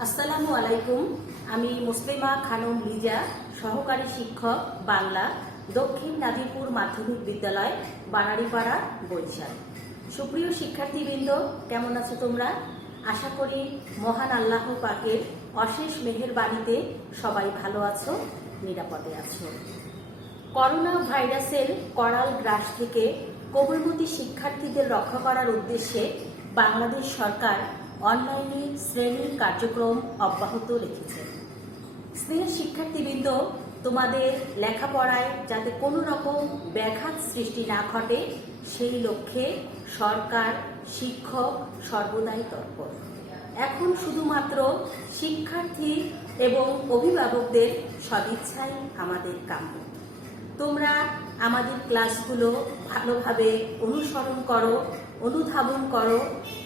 আসসালামু আলাইকুম। আমি মুসলিমা খানম লিজা, সহকারী শিক্ষক বাংলা, দক্ষিণ নাদিরপুর মাধ্যমিক বিদ্যালয়, বানারীপাড়া, বরিশাল। সুপ্রিয় শিক্ষার্থীবৃন্দ, কেমন আছো তোমরা? আশা করি মহান আল্লাহ পাকের অশেষ মেহেরবানিতে সবাই ভালো আছো, নিরাপদে আছো। করোনা ভাইরাসের করাল গ্রাস থেকে কোমলমতি শিক্ষার্থীদের রক্ষা করার উদ্দেশ্যে বাংলাদেশ সরকার অনলাইনে শ্রেণীর কার্যক্রম অব্যাহত রেখেছে। স্নেহের শিক্ষার্থীবৃন্দ, তোমাদের লেখাপড়ায় যাতে কোনো রকম ব্যাঘাত সৃষ্টি না ঘটে সেই লক্ষ্যে সরকার, শিক্ষক সর্বদাই তৎপর। এখন শুধুমাত্র শিক্ষার্থী এবং অভিভাবকদের সদিচ্ছাই আমাদের কাম্য। তোমরা আমাদের ক্লাসগুলো ভালোভাবে অনুসরণ করো, অনুধাবন করো।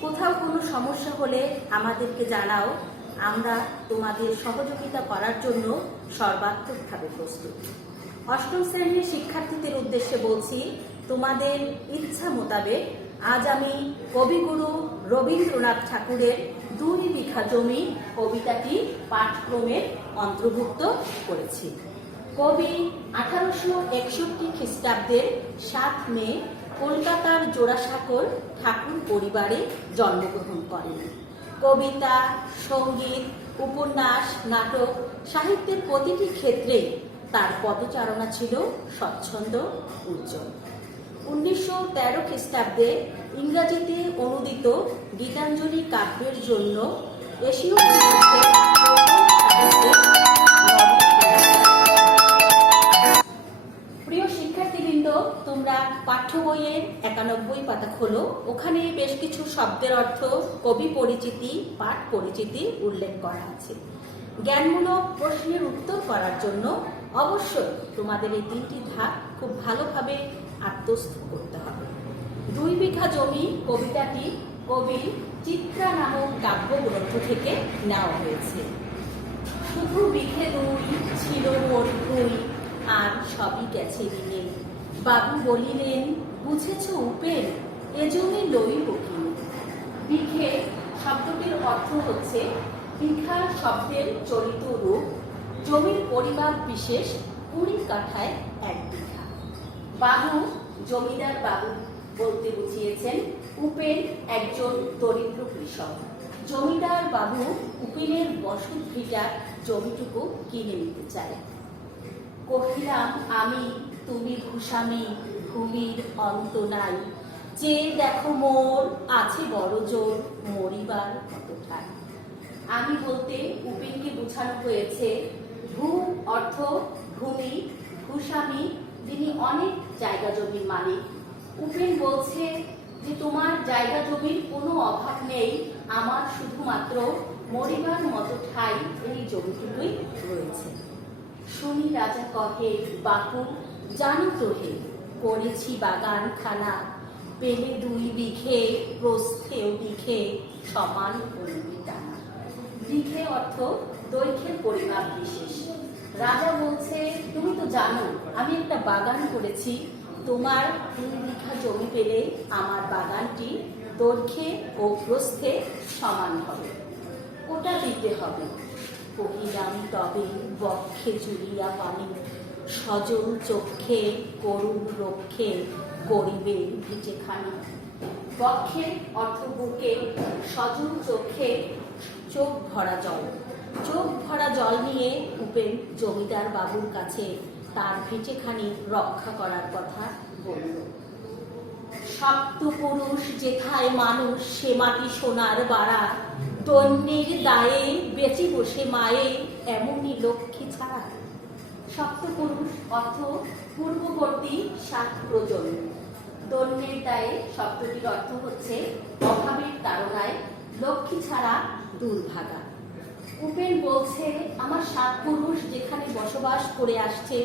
কোথাও কোনো সমস্যা হলে আমাদেরকে জানাও, আমরা তোমাদের সহযোগিতা করার জন্য সর্বাত্মকভাবে প্রস্তুত। অষ্টম শ্রেণীর শিক্ষার্থীদের উদ্দেশ্যে বলছি, তোমাদের ইচ্ছা মোতাবেক আজ আমি কবিগুরু রবীন্দ্রনাথ ঠাকুরের 2 বিঘা জমি কবিতাটি পাঠক্রমের অন্তর্ভুক্ত করেছি। কবি 1861 খ্রিস্টাব্দের 7 মে কলকাতার জোড়াসাঁকোর ঠাকুর পরিবারে জন্মগ্রহণ করেন। কবিতা, সঙ্গীত, উপন্যাস, নাটক, সাহিত্যের প্রতিটি ক্ষেত্রে তার পদচারণা ছিল স্বচ্ছন্দ, উজ্জ্বল। 1913 খ্রিস্টাব্দে ইংরাজিতে অনুদিত গীতাঞ্জলি কাব্যের জন্য এশীয় প্রিয় শিক্ষার্থীবৃন্দ, তোমরা পাঠ্য বইয়ের 91 পাতা খোলো। ওখানে বেশ কিছু শব্দের অর্থ, কবি পরিচিতি, পাঠ পরিচিতি উল্লেখ করা আছে। জ্ঞানমূলক প্রশ্নের উত্তর করার জন্য অবশ্যই তোমাদের এই 3টি ধাপ খুব ভালোভাবে আত্মস্থ করতে হবে। 2 বিঘা জমি কবিতাটি কবির চিত্রা নামক কাব্যগ্রন্থ থেকে নেওয়া হয়েছে। শুধু বিঘে 2 ছিল মোর ভুই, আর সবই গেছে ঋণে। বাবু বলিলেন, বুঝেছ উপেন, এ জমি লইব কিনে। বিঘে শব্দটির অর্থ হচ্ছে বিঘা শব্দের চলিত রূপ, জমির পরিমাপ বিশেষ 20 কাঠায় 1 বিঘা। বাবু জমিদার বাবু বলতে বুঝিয়েছেন। উপেন একজন দরিদ্র কৃষক। জমিদার বাবু উপিনের বসত ভিটার জমিটুকু কিনে নিতে চায়। কহিলাম আমি, তুমি ভূস্বামী, ভূমির অন্ত নাই। যে দেখো মোর আছে বড় জোর, মরিবার কত ঠাই। আমি বলতে উপিনকে বোঝানো হয়েছে ভূ অর্থ ভূমি, ভূস্বামী যিনি অনেক জায়গা জমির মালিক। উপিন বলছে যে তোমার জায়গা জমির কোনো অভাব নেই, আমার শুধুমাত্র মরিবার মতো ঠাই এই জমিটুকুই রয়েছে। শুনি রাজা কহে, বাপু জানো তো হে, করেছি বাগান খানা, পেলে 2 বিঘে, প্রস্থেও বিঘে, সমান পরিধি টানা। বিঘে অর্থ দৈর্ঘ্যের পরিমাপ বিশেষ। রাজা বলছে, তুমি তো জানো আমি একটা বাগান করেছি, তোমার 2 বিঘা জমি পেলে আমার বাগানটি দৈর্ঘ্যে ও প্রস্থে সমান হবে, ওটা দিতে হবে। কহিলাম তবে বক্ষে চুরিয়া পানি, সজল চক্ষে করুণ রক্ষে, গরিবে ভিটেখানি। বক্ষে অর্থ বুকে, সজল চক্ষে চোখ ভরা জল। চোখ ভরা জল নিয়ে উপেন জমিদার বাবুর কাছে তার ভিটেখানি রক্ষা করার কথা বলল। সপ্তপুরুষ যেথায় মানুষ, সে মাটি সোনার বাড়া, দৈন্যের দায়ে বেঁচে বসে মায়ে, এমনই লক্ষ্মী ছাড়া। সপ্তপুরুষ অর্থ পূর্ববর্তী 7 প্রজন্ম। দৈন্যের দায়ে শব্দটির অর্থ হচ্ছে অভাবের তাড়নায় লক্ষ্মী ছাড়া দুর্ভাগা। উপেন বলছে, আমার 7 পুরুষ যেখানে বসবাস করে আসছে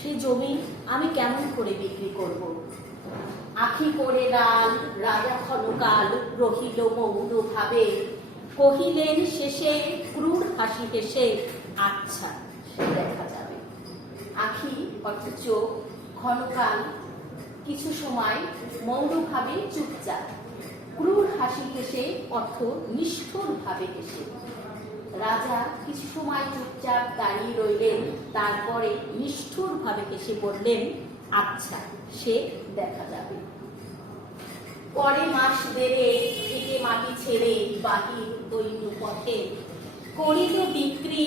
সে জমি আমি কেমন করে বিক্রি করব। আখি করে লাল রাজা ক্ষণকাল, রহিল মৌন ভাবে, কহিলেন শেষে ক্রূর হাসি হেসে, আচ্ছা সে দেখা যাবে। আখি অর্থ চোখ, ক্ষণকাল কিছু সময়, মৌনভাবে চুপচাপ। ক্রূর হাসি হেসে অর্থ নিষ্ঠুর ভাবে হেসে। রাজা কিছু সময় চুপচাপ দাঁড়িয়ে রইলেন, তারপরে নিষ্ঠুর ভাবে হেসে বললেন, আচ্ছা, সে দেখা যাবে। পরে মাস দেড়েক থেকে মাটি ছেড়ে বাহির দৈন্য পথে করিল বিক্রি,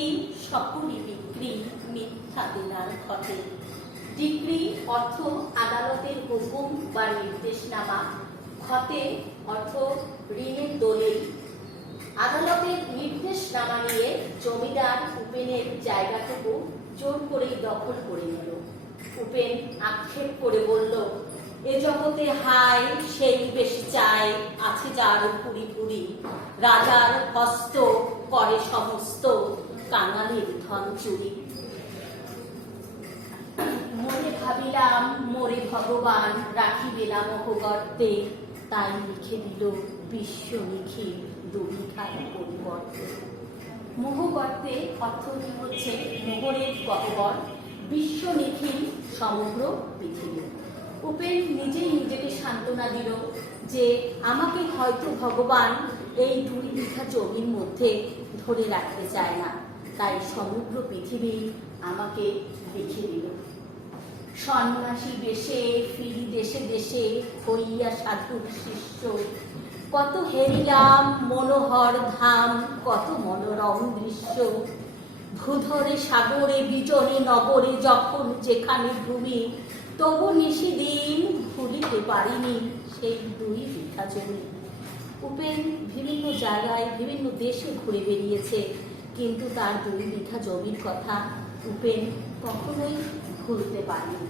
সকলই বিক্রি মিথ্যা দেনার ক্ষতে। ডিক্রি অর্থ আদালতের হুকুম বা নির্দেশনামা, ক্ষতে অর্থ ঋণের দলিল। আদালতের নির্দেশনামা নিয়ে জমিদার উপেনের জায়গাটুকু জোর করেই দখল করে নিল। উপেন আক্ষেপ করে বলল, এ জগতে হায় সেই বেশি চায়, আছে যার পুরি পুরি, রাজার হস্ত করে সমস্ত, কাঙালির ধন চুরি। মনে ভাবিলাম মোরে ভগবান রাখিবে না মোহগর্তে, তাই লিখে দিল বিশ্ব নিখিল দুর্ভিক্ষার পরিবর্তে। মোহগর্তে অর্থটি হচ্ছে মোহরের গহ্বর, বিশ্ব নিখিল সমগ্র পৃথিবী। উপেন নিজেই নিজেকে সান্ত্বনা দিল যে আমাকে হয়তো ভগবান এই 2 বিঘা জমির মধ্যে ধরে রাখতে চায় না, তাই সমগ্র পৃথিবী আমাকে লিখে দিল। সন্ন্যাসী বেশে ফিরি দেশে দেশে, হইয়া সাধুর শিষ্য, কত হেরিলাম মনোহর ধাম, কত মনোরম দৃশ্য। ভূধরে সাগরে বিজনে নগরে যখন যেখানে ভূমি, তবু নিশিদিন ভুলিতে পারিনি সেই 2 বিঘা জমি। উপেন বিভিন্ন জায়গায় বিভিন্ন দেশে ঘুরে বেরিয়েছে, কিন্তু তার 2 বিঘা জমির কথা উপেন কখনোই ভুলতে পারেনি।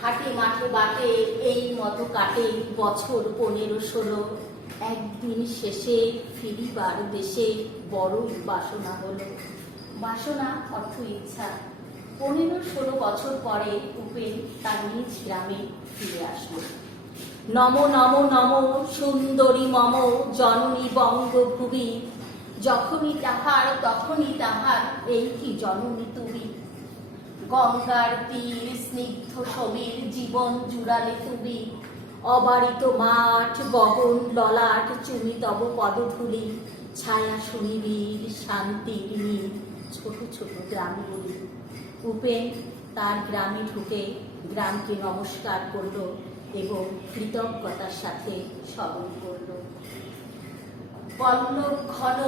হাটে মাঠে বাটে এই মতো কাটে বছর 15-16, একদিন শেষে ফিরিবার দেশে বড়ই বাসনা হলো। বাসনা অর্থ ইচ্ছা। 15-16 বছর পরে উপেন তার নিজ গ্রামে ফিরে আসলো। নম নম নম সুন্দরী মম জননী বঙ্গভূমি, যখনই তাহার তখনই তাহার, এই কি জননী তুমি। গঙ্গার তীর স্নিগ্ধ সমীর জীবন জুড়ালে তুমি, অবারিত মাঠ গগন ললাট চুমি তব পদধূলি, ছায়া সুনিবিড় শান্তির নীল ছোট ছোট গ্রামগুলি। উপেন তার গ্রামে ঢুকে গ্রামকে নমস্কার করল এবং কৃতজ্ঞতার সাথে স্মরণ করল। পল্লব ঘন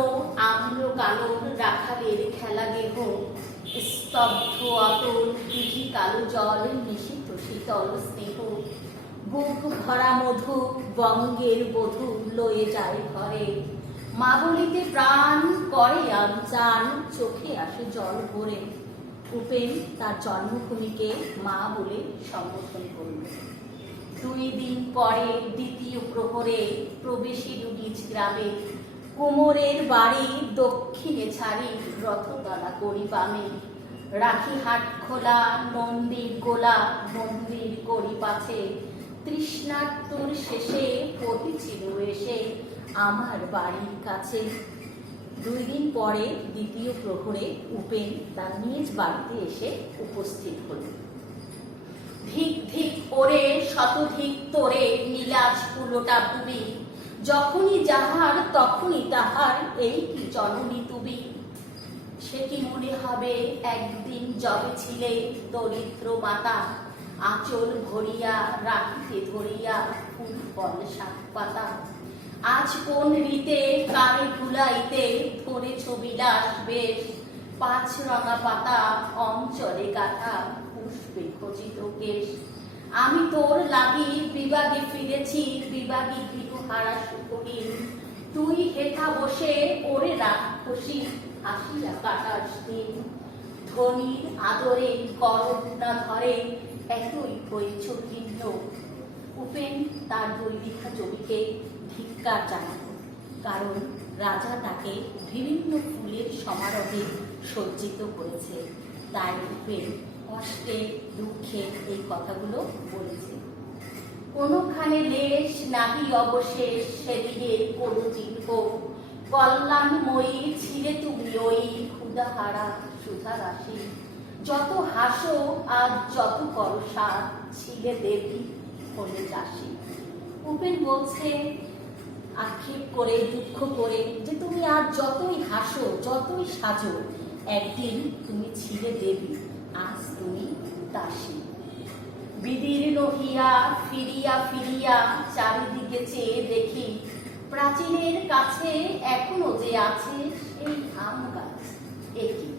আম্র কানন রাখালের খেলা গেহ, স্তব্ধ অতল দিঘি কালো জল নিশীথ শীতল স্নেহ। বুক ভরা মধু বঙ্গের বধূ লয়ে যায় ঘরে, মা বলিতে প্রাণ করে আমচান, চোখে আসে জল ভরে। উপেন তার জন্মভূমিকে মা বলে সম্বোধন করল। 2 দিন পরে দ্বিতীয় প্রহরে প্রবেশিল নিজ গ্রামে, কুমোরের বাড়ি দক্ষিণে ছাড়ি রথতলা করি বামে। রাখি হাট খোলা নন্দীর গোলা মন্দির করি পাছে, তৃষ্ণার্তুর শেষে পথিছিল এসে আমার বাড়ির কাছে। 2 দিন পরে দ্বিতীয় প্রহরে উপেন তার নিজ বাড়িতে এসে উপস্থিত হল। ধিক ধিক ওরে শতধিক তোরে নীলাজ ফুলোটা ভূমি, যখনই যাহার তখনই তাহার, এই কি জননী তুমি। সে কি মনে হবে একদিন যবে ছিলে দরিদ্র মাতা, আঁচল ভরিয়া রাখিতে ধরিয়া ফুল ফল শাক পাতা। আজ কোন রীতে কানে ভুলাইতে ধরেছ বিলাস বেশ, 5 রঙা পাতা অঞ্চলে গাথা পুষ্পে খচিত কেশ। আমি তোর লাগি বিবাগে ফিরেছি বিবাগী গৃহহারা সুখহীন, তুই হেথা বসে ওরে রাক্ষসী আসিয়া কাটাস দিন। ধনির আদরে করুণা ধরে এতই হয়েছ ভিন্ন। উপেন তার 2 বিঘা জমিকে ধিক্কার জানাল, কারণ রাজা তাকে বিভিন্ন ফুলের সমারোহে সজ্জিত করেছে। তাই উপেন কষ্টে দুঃখে এই কথাগুলো বলেছে। কোনোখানে লেশ নাহি অবশেষ সেদিকে কোনো চিহ্ন, কল্যাণময়ী ছিলে তুমি ওই ক্ষুধাহারা সুধা রাশি। যত হাসো আর যত করো সাথ, ছিলে দেবী হলে দাসী। উপেন বলছে আক্ষেপ করে, দুঃখ করে, যে তুমি আর যতই হাসো, যতই সাজো, একদিন তুমি ছিলে দেবী, আজ তুমি দাসী। বিদীর্ণ হিয়া ফিরিয়া ফিরিয়া চারিদিকে চেয়ে দেখি, প্রাচীনের কাছে এখনো যে আছে সেই আম গাছ। একই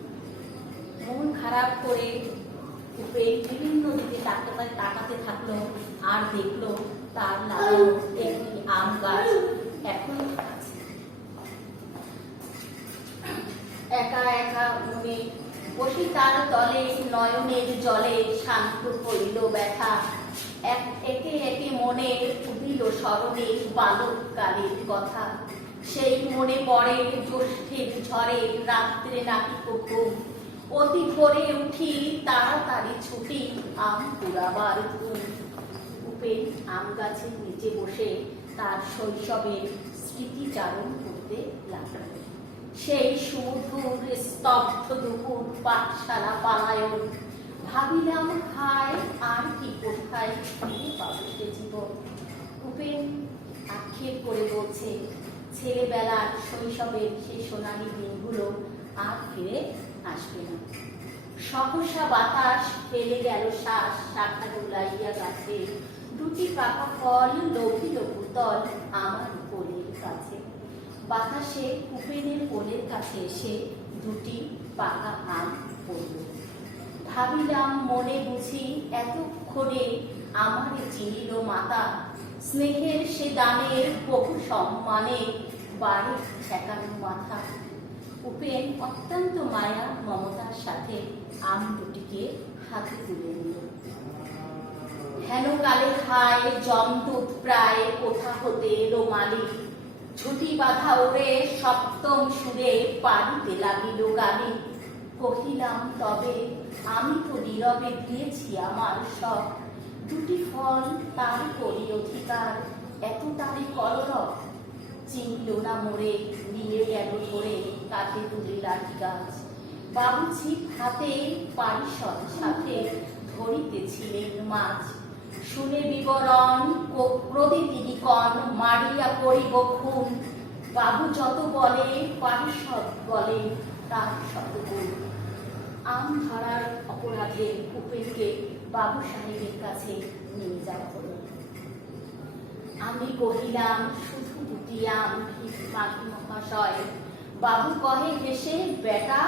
মন খারাপ করে উপেন বিভিন্ন দিকে তাকাতে থাকলো, আর দেখলো তার লাগানো একটি আম গাছ এখনো আছে। একা একা মনে বসি তার তলে, নয়নের জলে শান্ত হইল ব্যথা। একে একে মনে উঠিল স্মরণে বালককালের কথা। সেই মনে পড়ে জ্যৈষ্ঠের ঝড়ে রাত্রে নাকি ঘুম, অতি ভোরে উঠি তাড়াতাড়ি ছুটি আম কুড়াবার ঘুম। উপেন আম গাছের নিচে বসে তার শৈশবের স্মৃতিচারণ করতে লাগল। সেই সুমধুর স্তব্ধ দুপুর, পাঠশালা পালায়ন, ভাবিলাম হায় আর কি কোথায় ফিরে পাবো সে জীবন। উপেন আক্ষেপ করে বলছে ছেলেবেলার শৈশবের সেই সোনালী দিনগুলো আর ফিরে আসবে না। সহসা বাতাস ফেলে গেল শ্বাস, শাখা দোলাইয়া গাছে, দুটি পাকা ফল লোভিল ভূতল আমার কোলের কাছে। বাতাসে উপেনের কোলের কাছে এসে দুটি পাকা আম পড়ল। ভাবিলাম মনে বুঝি এতক্ষণে আমারে চিনিল মাতা, স্নেহের সে দানের বহু সম্মানে বাড়ি ঠেকানো মাথা। উপেন অত্যন্ত মায়া মমতার সাথে আম দুটিকে হাতে তুলে নিল। হেন কালে হায় জমদূত প্রায় কোথা হতে এলো মালি, ছুটি বাঁধা ওরে সপ্তম সুরে পাড়িতে লাগিল গালি। কহিলাম তবে আমি তো নীরবে দিয়েছি আমার সব, দুটি ফল তার করি অধিকার, এত তারে কলরব। চিনল না মোরে, নিয়ে গেল ধরে কাটে তুলে লাঠি গাছ। বাবুঝি হাতে পারিষদ সাথে ধরিতেছিলেন মাছ। শুনে বিবরণ প্রদীপিনী কণ মারিয়া করিব খুন, বাবু যত বলে পারিষদ বলে তার শতগুণ। আম ধরার অপরাধে উপেনকে বাবু সাহেবের কাছে নিয়ে যাওয়া হলো। আমি কহিলাম শুধু দুটি আম মাঝি মহাশয়। বাবু কহে হেসে বেটা